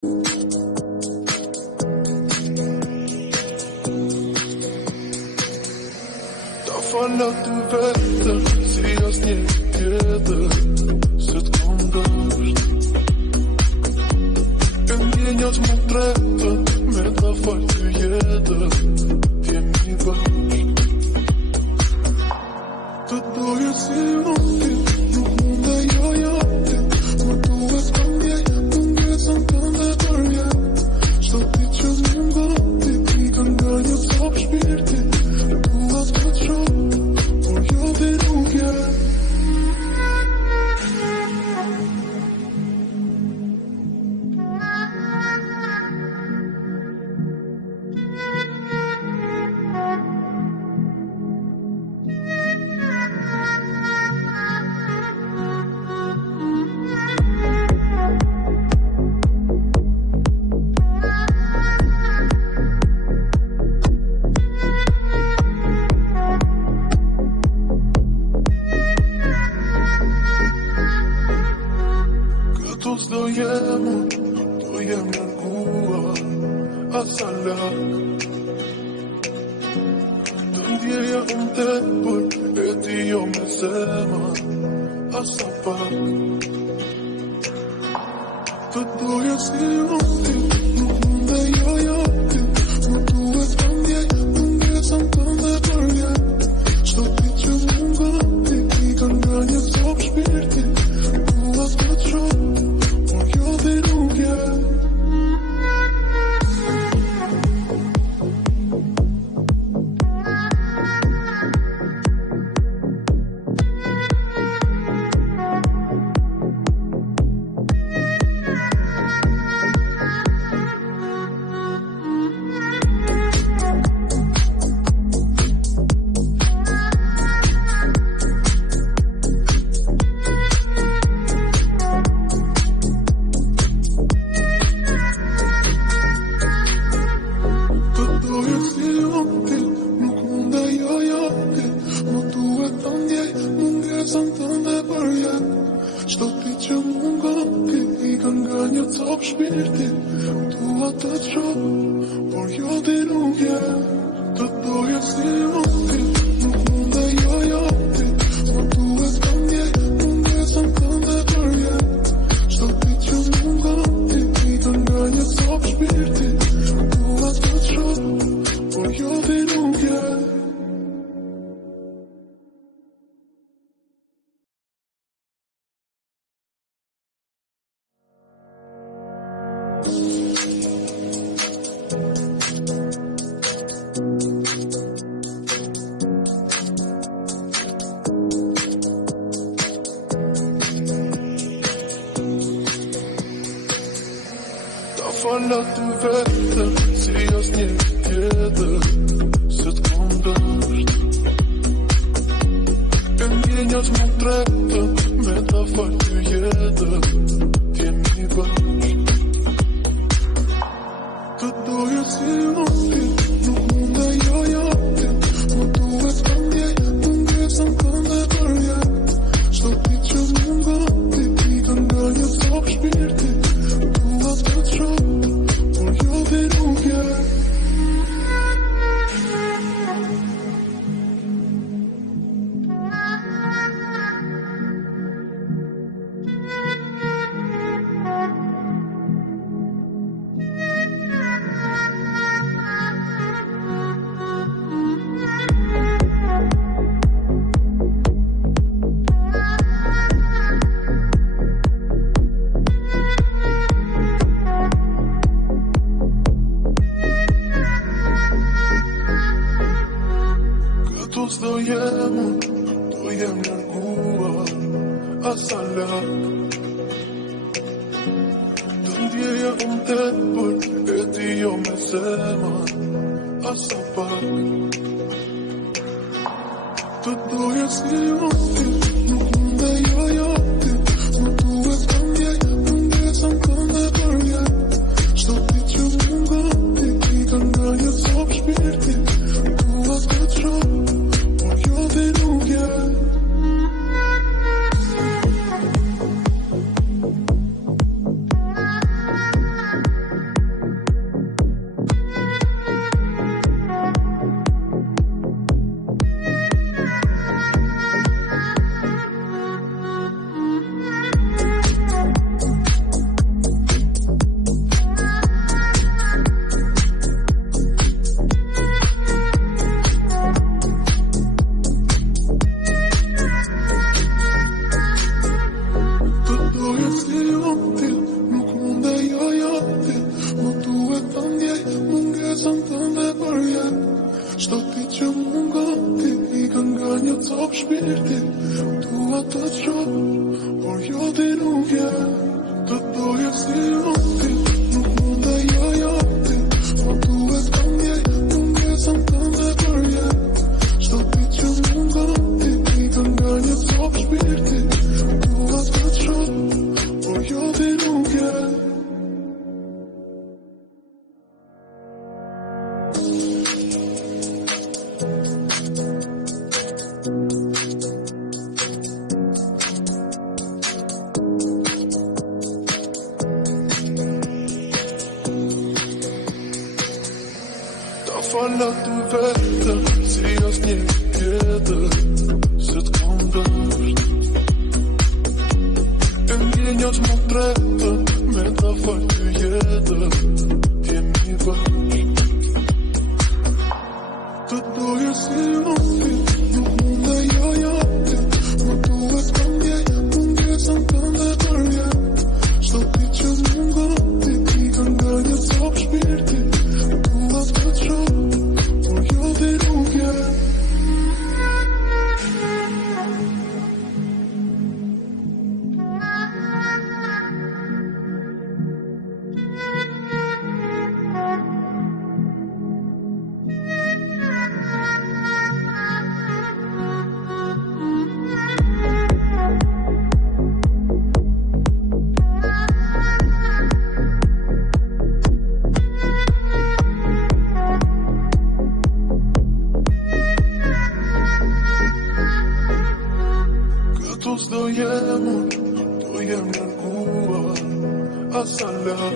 Fall att du vetter, ser jag snedheder, sött kom dörst. En gänga små trätter, med vad fall du geder, till mig värst. För då jag ser någonting, någon där jag gör det. Och då är skam jag som kan det börja. Что ты чё много, ты никогда не сообщишь ты. Du hast vertraut, und jag vill nog igen. Fall att du vetter, ser jag snedheder, sött kom dörst. En gänga små trätter, med vad fall du geder, till mig värst. För då jag ser någonting, någon där jag gör det. Och då är skam jag som kan det börja. Что ты чё много, ты никогда не сообщишь ты. Du hast vertraut. Jag vill nog igen. 상던 해버려 Что 뭔가 비비간 가냐 덮실때 도와줘 보여드린 후에 또 역시 누군가 여여때 모두의 관계 뭔가 상던 해버려 뭔가 비비간 가냐 덮실때 도와줘 보여드린 후에 Фаля ты ветер, серьезнее ветер, светком дождь. Ты не смотрела, метафорюеда, теми ваш. Тут двое силы, 누군가 여여때 모두의 관계 상관에 걸려. Что 뭔가 비비간 가냐 덮실때 도와줘 Doyem el Cuba a salar.